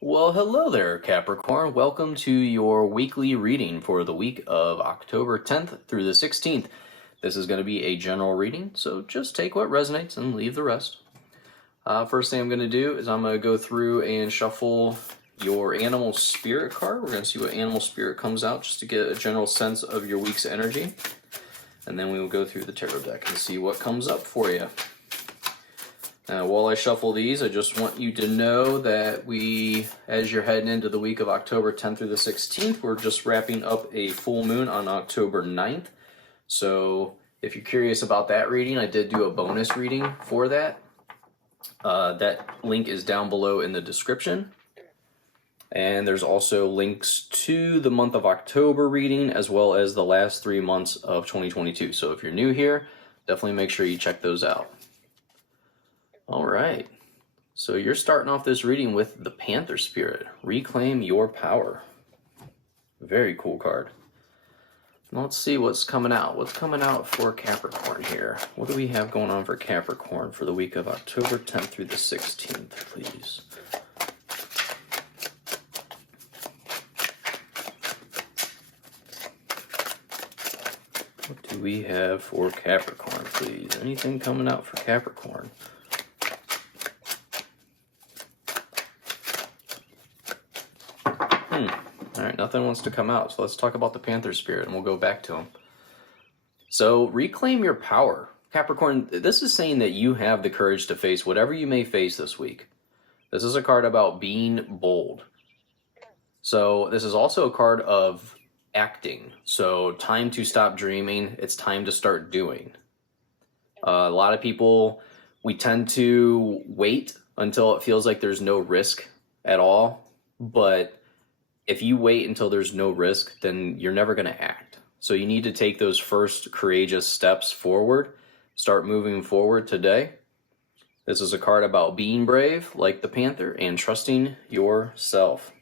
Well, hello there, Capricorn. Welcome to your weekly reading for the week of October 10th through the 16th. This is going to be a general reading, so just take what resonates and leave the rest. First thing I'm going to do is I'm going to go through and shuffle your animal spirit card. We're going to see what animal spirit comes out just to get a general sense of your week's energy. And then we will go through the tarot deck and see what comes up for you. While I shuffle these, I just want you to know that as you're heading into the week of October 10th through the 16th, we're just wrapping up a full moon on October 9th. So if you're curious about that reading, I did do a bonus reading for that. That link is down below in the description. And there's also links to the month of October reading as well as the last 3 months of 2022. So if you're new here, definitely make sure you check those out. All right, so you're starting off this reading with the Panther Spirit. Reclaim your power. Very cool card. Now let's see what's coming out. What's coming out for Capricorn here? What do we have going on for Capricorn for the week of October 10th through the 16th, please? What do we have for Capricorn, please? Anything coming out for Capricorn? All right, nothing wants to come out, so let's talk about the Panther Spirit, and we'll go back to him. So, reclaim your power. Capricorn, this is saying that you have the courage to face whatever you may face this week. This is a card about being bold. So, this is also a card of acting. So, time to stop dreaming. It's time to start doing. A lot of people, we tend to wait until it feels like there's no risk at all, but if you wait until there's no risk, then you're never going to act. So you need to take those first courageous steps forward. Start moving forward today. This is a card about being brave, like the Panther, and trusting yourself.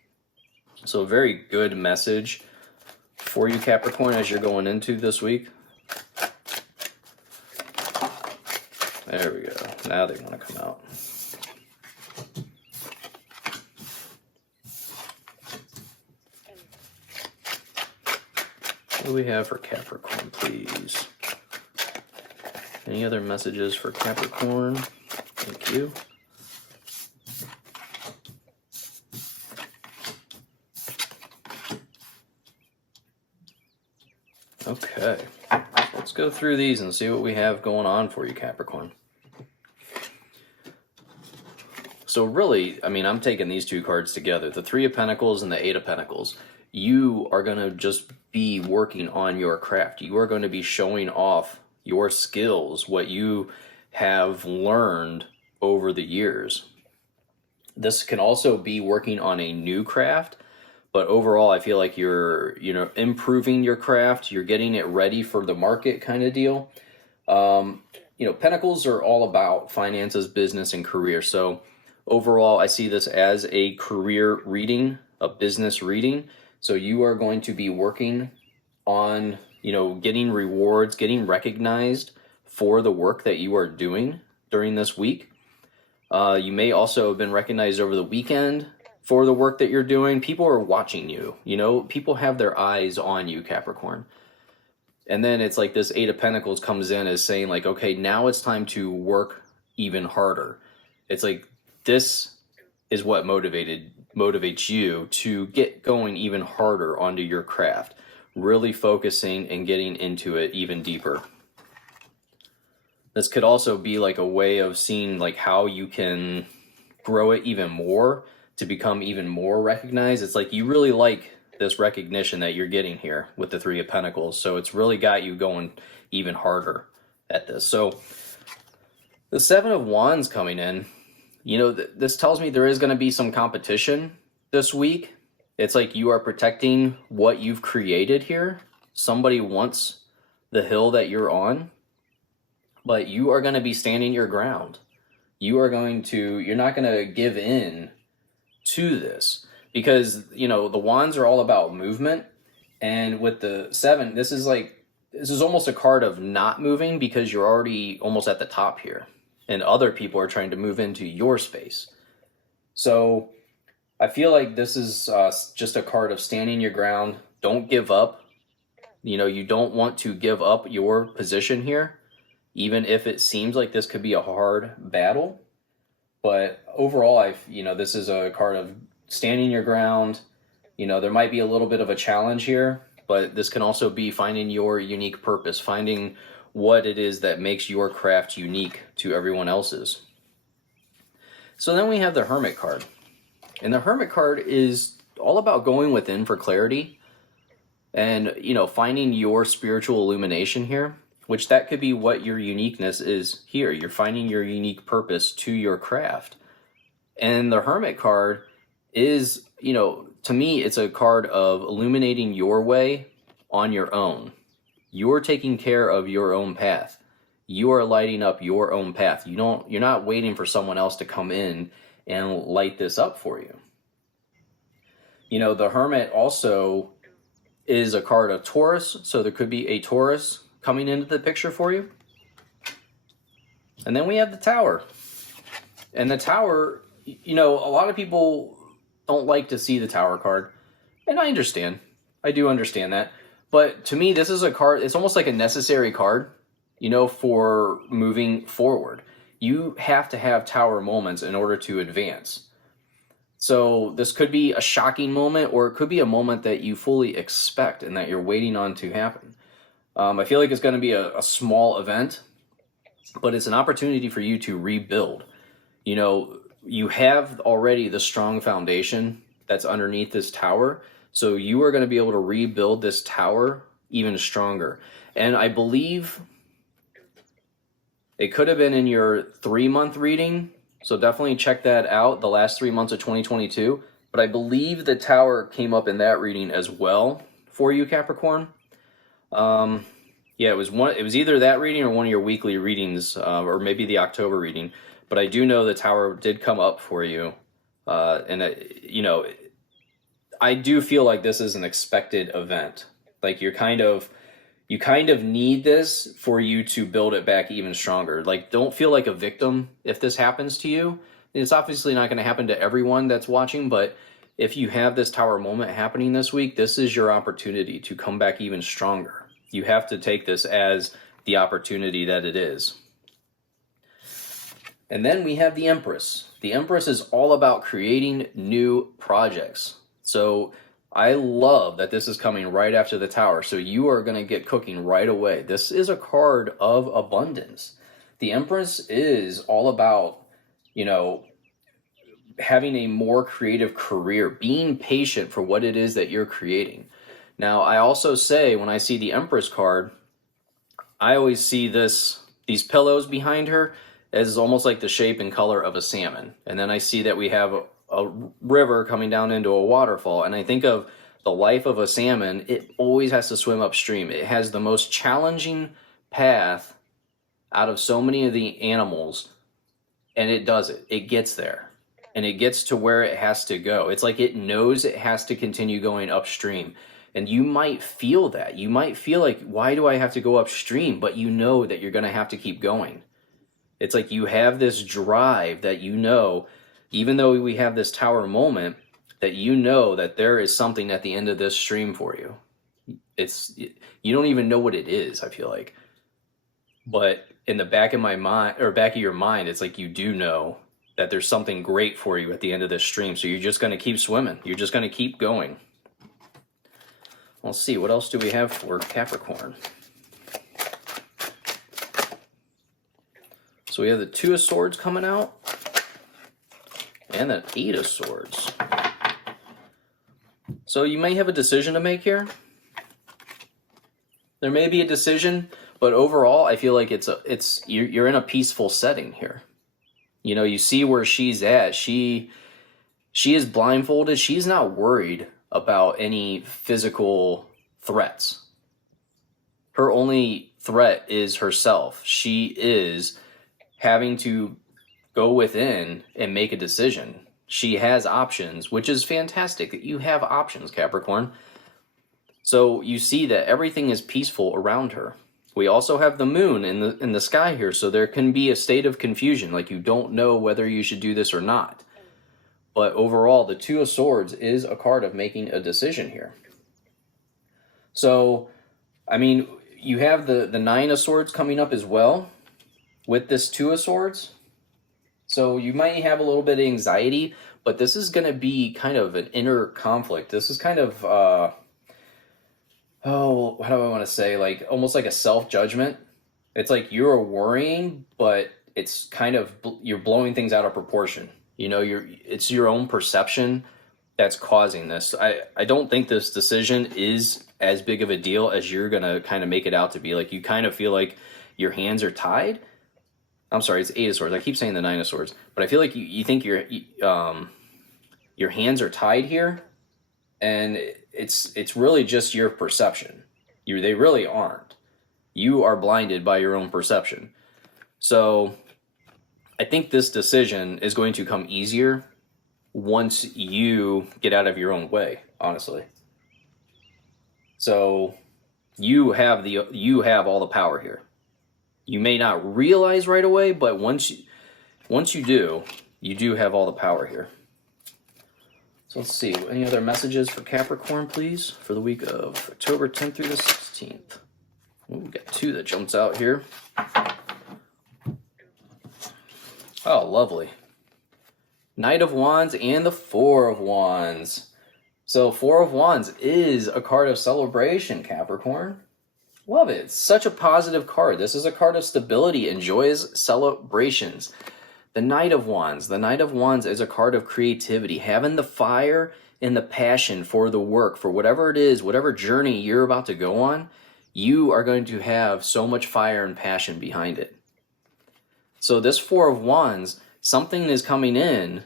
So a very good message for you, Capricorn, as you're going into this week. There we go. Now they want to come out. What do we have for Capricorn, please? Any other messages for Capricorn? Thank you. Okay, let's go through these and see what we have going on for you, Capricorn. So really, I mean, I'm taking these two cards together, the Three of Pentacles and the Eight of Pentacles. You are going to just be working on your craft. You are going to be showing off your skills, what you have learned over the years. This can also be working on a new craft, but overall I feel like you're, improving your craft. You're getting it ready for the market kind of deal. Pentacles are all about finances, business, and career. So overall, I see this as a career reading, a business reading. So you are going to be working on, getting rewards, getting recognized for the work that you are doing during this week. You may also have been recognized over the weekend for the work that you're doing. People are watching you, people have their eyes on you, Capricorn. And then it's like this Eight of Pentacles comes in as saying like, okay, now it's time to work even harder. It's like, this is what motivates you to get going even harder onto your craft, really focusing and getting into it even deeper. This could also be like a way of seeing like how you can grow it even more to become even more recognized. It's like you really like this recognition that you're getting here with the Three of Pentacles, so it's really got you going even harder at this. So the Seven of Wands coming in, this tells me there is going to be some competition this week. It's like you are protecting what you've created here. Somebody wants the hill that you're on, but you are going to be standing your ground. You're not going to give in to this because, the wands are all about movement. And with the seven, this is almost a card of not moving because you're already almost at the top here. And other people are trying to move into your space. So I feel like this is just a card of standing your ground. Don't give up. You don't want to give up your position here, even if it seems like this could be a hard battle. But overall, this is a card of standing your ground. There might be a little bit of a challenge here, but this can also be finding your unique purpose, finding what it is that makes your craft unique to everyone else's. So then we have the Hermit card. And the Hermit card is all about going within for clarity and, finding your spiritual illumination here, which that could be what your uniqueness is here. You're finding your unique purpose to your craft. And the Hermit card is, to me, it's a card of illuminating your way on your own. You're taking care of your own path. You are lighting up your own path. You're not waiting for someone else to come in and light this up for you. The Hermit also is a card of Taurus, so there could be a Taurus coming into the picture for you. And then we have the Tower. And the Tower, a lot of people don't like to see the Tower card, and I understand. I do understand that. But to me, this is a card, it's almost like a necessary card, for moving forward. You have to have Tower moments in order to advance. So this could be a shocking moment, or it could be a moment that you fully expect and that you're waiting on to happen. I feel like it's going to be a small event, but it's an opportunity for you to rebuild. You have already the strong foundation that's underneath this tower, so you are going to be able to rebuild this tower even stronger. And I believe it could have been in your 3-month reading, so definitely check that out, the last 3 months of 2022. But I believe the Tower came up in that reading as well for you, Capricorn. Yeah, it was either that reading or one of your weekly readings, or maybe the October reading. But I do know the Tower did come up for you, and I do feel like this is an expected event. Like you kind of need this for you to build it back even stronger. Like, don't feel like a victim if this happens to you. It's obviously not going to happen to everyone that's watching, but if you have this Tower moment happening this week, this is your opportunity to come back even stronger. You have to take this as the opportunity that it is. And then we have the Empress. The Empress is all about creating new projects. So I love that this is coming right after the Tower. So you are going to get cooking right away. This is a card of abundance. The Empress is all about, having a more creative career, being patient for what it is that you're creating. Now, I also say when I see the Empress card, I always see these pillows behind her as almost like the shape and color of a salmon. And then I see that we have a river coming down into a waterfall. And I think of the life of a salmon. It always has to swim upstream. It has the most challenging path out of so many of the animals. And it does it. It gets there. And it gets to where it has to go. It's like it knows it has to continue going upstream. And you might feel that. You might feel like, why do I have to go upstream? But you know that you're going to have to keep going. It's like you have this drive that even though we have this Tower moment, that that there is something at the end of this stream for you. You don't even know what it is, I feel like. But in the back of my mind, or back of your mind, it's like you do know that there's something great for you at the end of this stream. So you're just going to keep swimming. You're just going to keep going. Let's see, what else do we have for Capricorn? So we have the Two of Swords coming out, and an Eight of Swords. So you may have a decision to make here. There may be a decision, but overall, I feel like you're in a peaceful setting here. You see where she's at. She is blindfolded. She's not worried about any physical threats. Her only threat is herself. She is having to go within and make a decision. She has options, which is fantastic that you have options, Capricorn. So you see that everything is peaceful around her. We also have the moon in the sky here, so there can be a state of confusion, like you don't know whether you should do this or not. But overall, the Two of Swords is a card of making a decision here. So, I mean, you have the Nine of Swords coming up as well with this Two of Swords. So you might have a little bit of anxiety, but this is going to be kind of an inner conflict. This is kind of, how do I want to say, like almost like a self-judgment. It's like you're worrying, but it's kind of, you're blowing things out of proportion. You know, it's your own perception that's causing this. I don't think this decision is as big of a deal as you're going to kind of make it out to be. Like, you kind of feel like your hands are tied. I'm sorry, it's Eight of Swords. I keep saying the Nine of Swords, but I feel like you think your hands are tied here, and it's really just your perception. They really aren't. You are blinded by your own perception. So I think this decision is going to come easier once you get out of your own way, honestly. So you have all the power here. You may not realize right away, but once you do, you do have all the power here. So let's see, any other messages for Capricorn, please, for the week of October 10th through the 16th. Ooh, we got two that jumps out here. Oh, lovely. Knight of Wands and the Four of Wands. So Four of Wands is a card of celebration, Capricorn. Love it. It's such a positive card. This is a card of stability and joyous celebrations. The Knight of Wands. The Knight of Wands is a card of creativity, having the fire and the passion for the work, for whatever it is, whatever journey you're about to go on, you are going to have so much fire and passion behind it. So this Four of Wands, something is coming in.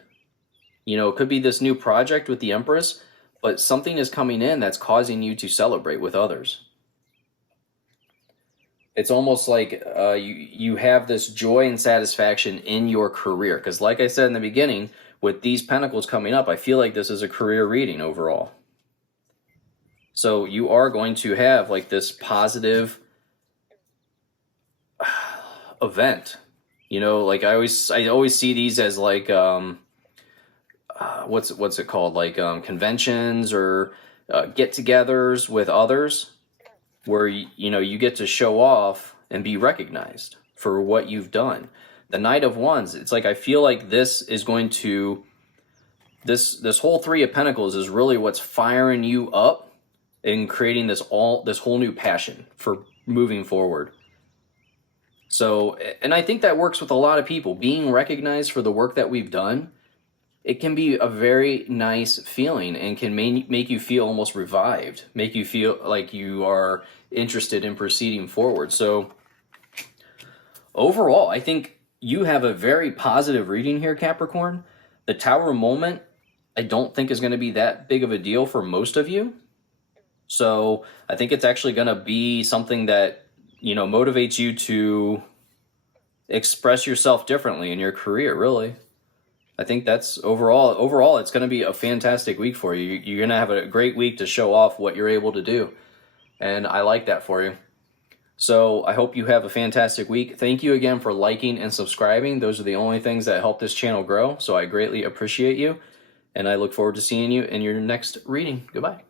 You know, it could be this new project with the Empress, but something is coming in that's causing you to celebrate with others. It's almost like you have this joy and satisfaction in your career. Because like I said in the beginning, with these pentacles coming up, I feel like this is a career reading overall. So you are going to have like this positive event. You know, like I always see these as like what's it called? Like conventions or get-togethers with others, where you get to show off and be recognized for what you've done. The Knight of Wands, it's like I feel like this is going to this whole Three of Pentacles is really what's firing you up and creating this whole new passion for moving forward. So, and I think that works with a lot of people. Being recognized for the work that we've done, it can be a very nice feeling and can make you feel almost revived, make you feel like you are interested in proceeding forward. So overall, I think you have a very positive reading here, Capricorn. The Tower moment, I don't think is going to be that big of a deal for most of you. So I think it's actually going to be something that, motivates you to express yourself differently in your career, really. I think that's overall, it's going to be a fantastic week for you. You're going to have a great week to show off what you're able to do. And I like that for you. So I hope you have a fantastic week. Thank you again for liking and subscribing. Those are the only things that help this channel grow. So I greatly appreciate you. And I look forward to seeing you in your next reading. Goodbye.